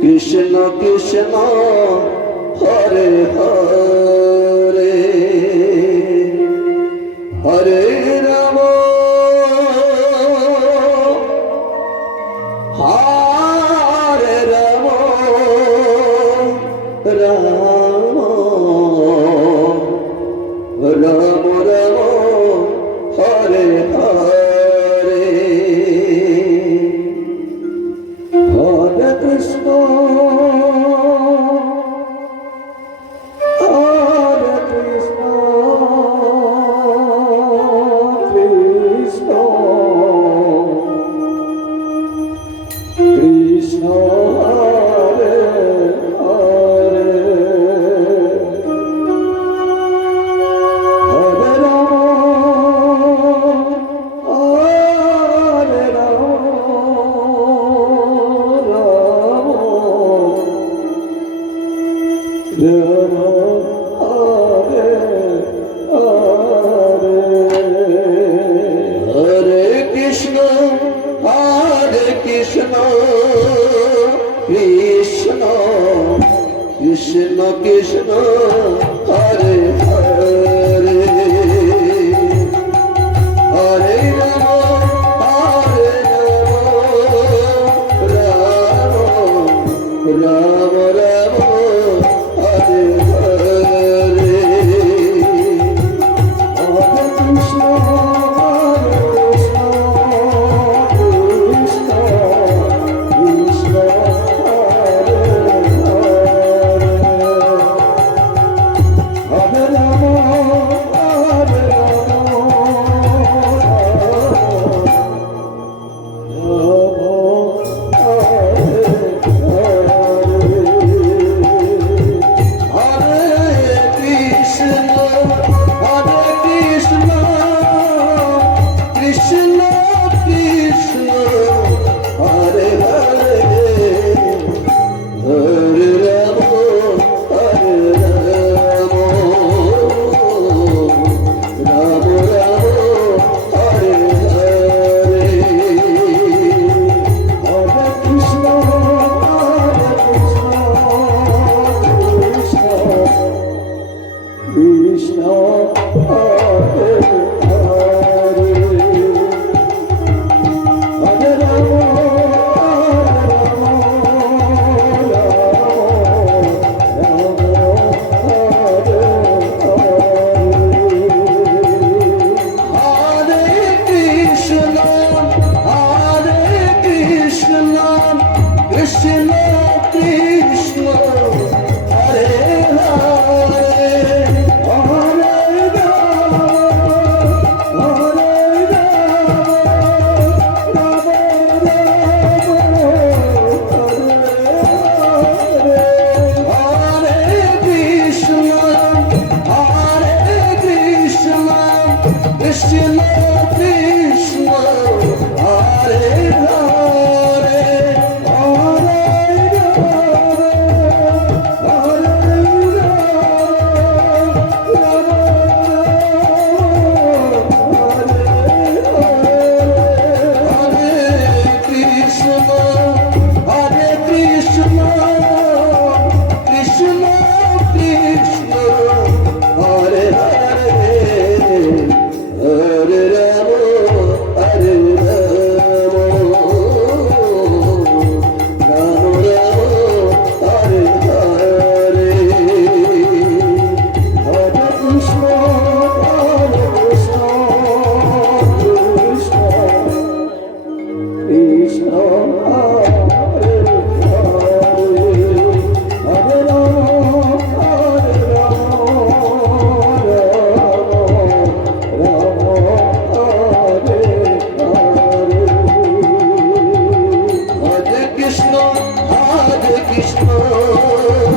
Krishna Krishna Hare Hare Hare Ram Hare Ram Ram Ram Ram Hare Hare Hare Krishna Hare Krishna Krishna Krishna Hare Hare Hare Ram Hare Ram Ram Hare Hare Hare Krishna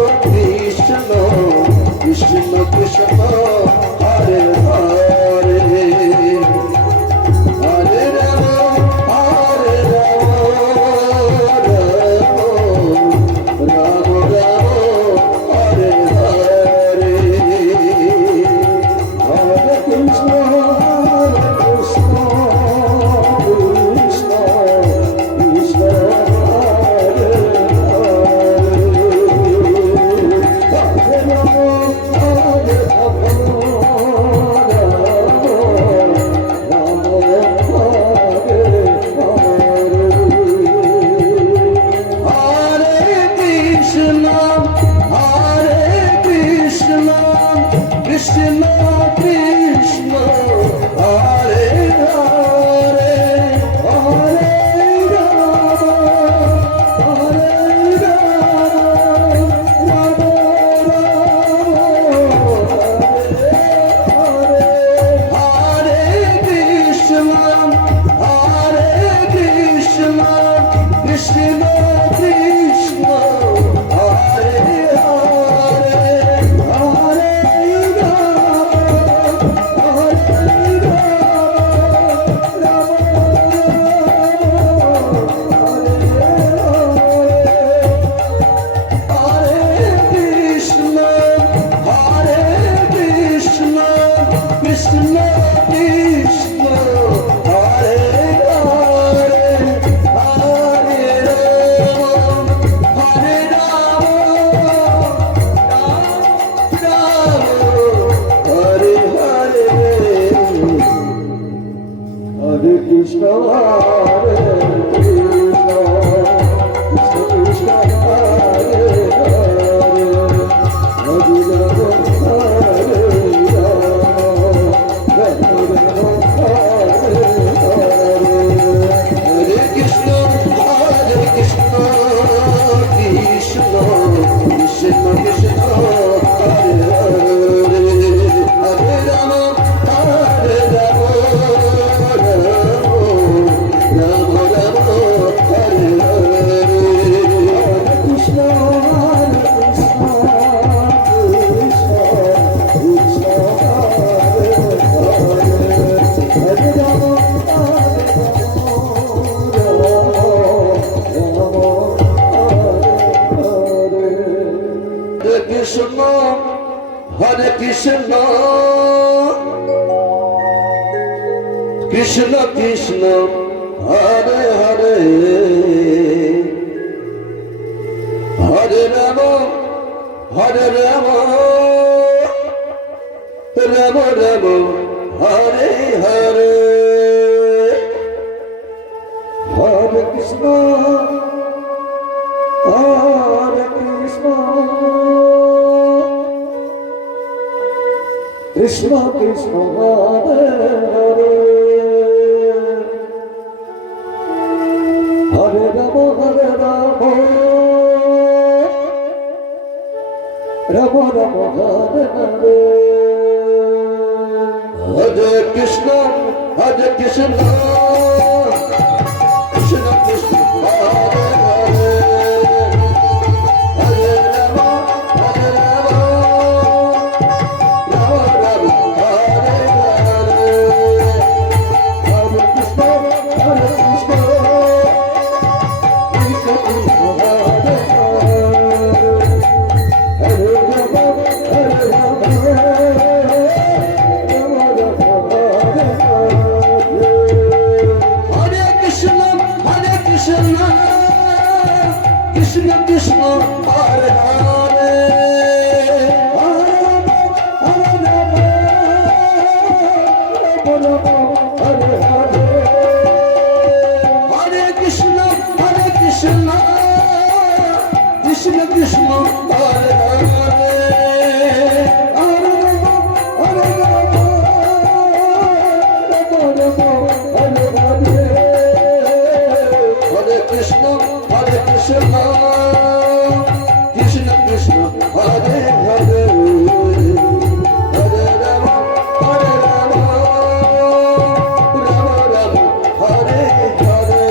Krishna Krishna Krishna Hare Hare Hare Ram Hare Ram Ram Ram Hare Hare Hare Krishna Krishna Krishna Hare Hare Hare Ram Hare Ram Ram Ram Hare Krishna Krishna Krishna Hare Hare Hare Krishna Krishna Hare Hare Hare Ram Hare Ram Ram Hare Hare Hare Krishna Hare Krishna Krishna Krishna Hare Hare Hare Ram Hare Hare Krishna, Krishna Krishna, Hare Hare, Hare Rama, Hare Rama, Rama Rama, Hare Hare, Hare Krishna, Krishna Krishna, Hare Hare, Hare Rama, Hare Krishna, Krishna Krishna, Hare Hare, Hare Rama, Hare Rama, Rama Rama, Hare Hare, Hare Krishna, Hare Krishna, Krishna Krishna, Hare Hare, Hare Rama, Hare Rama, Rama Rama, Hare Hare, Hare Krishna, Hare Krishna, Krishna Krishna, Hare Hare, Hare Rama, Hare Rama, Rama Rama, Hare Hare, Hare Krishna, Hare Krishna, Krishna Krishna, Hare Hare, Hare Rama, Hare Rama, Rama Rama, Hare Hare, Hare Krishna, Hare Krishna, Krishna Krishna, Hare Hare, Hare Rama, Hare Rama, Hare Hare, Hare Krishna, Hare Krishna, Krishna Krishna, Hare Hare, Hare Rama, Hare Rama, Rama Rama, Hare Hare, Hare Krishna, Hare Krishna, Krishna Krishna, Hare Hare, Hare Rama, Hare Rama, Rama Rama, Hare Hare.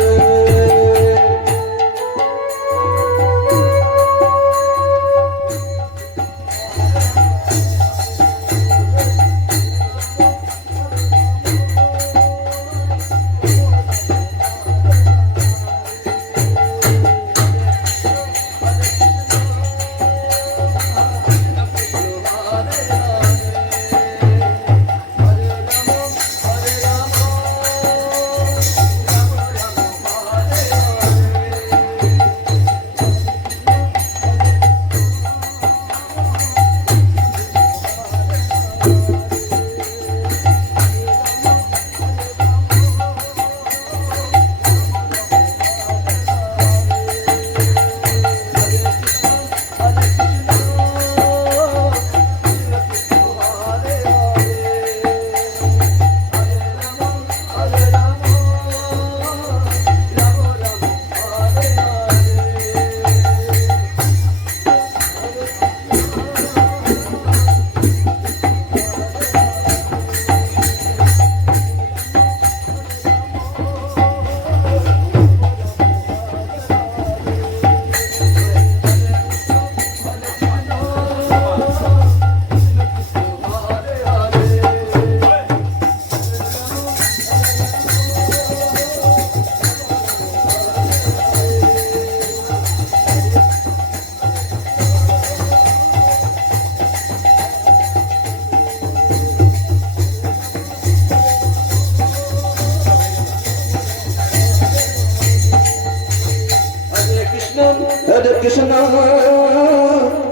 Krishna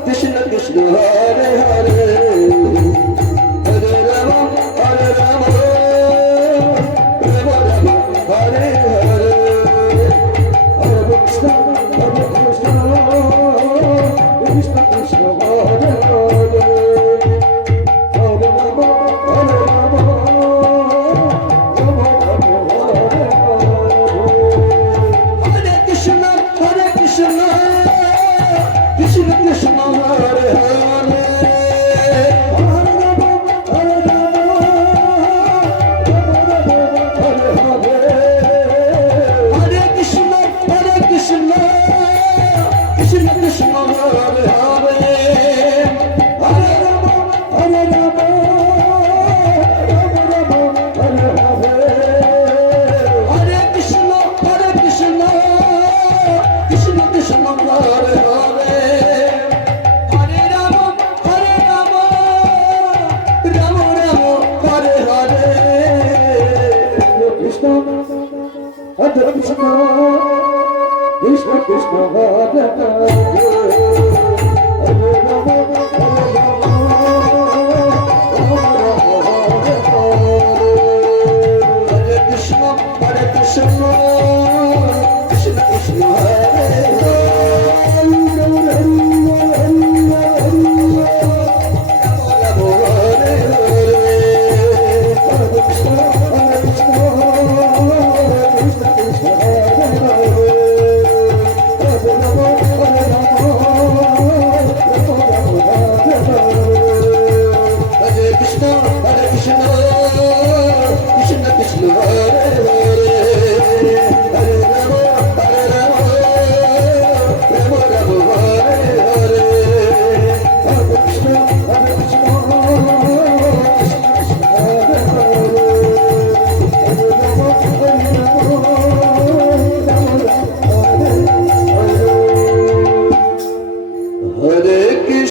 Krishna Krishna Hare Hare Hare Rama Hare Rama Rama Rama Hare Hare Hare Krishna Krishna Krishna Hare Hare Hare Rama Hare Rama Rama Rama Hare Hare Hare Krishna Krishna Krishna Krishna Hare Hare Hare Rama Hare Rama Rama Rama Hare Hare Hare Krishna Krishna Krishna Krishna Hare Hare Hare Rama Hare Rama Rama Rama Hare Hare Hare Krishna Krishna Krishna Krishna Hare Hare Hare Rama Hare Rama Rama Rama Hare Hare Krishna Hare Krishna Krishna Krishna Hare Hare Hare Rama Hare Rama Rama Rama Hare Hare Hare Krishna Krishna Krishna Krishna Hare Hare Hare Krishna Krishna Krishna Krishna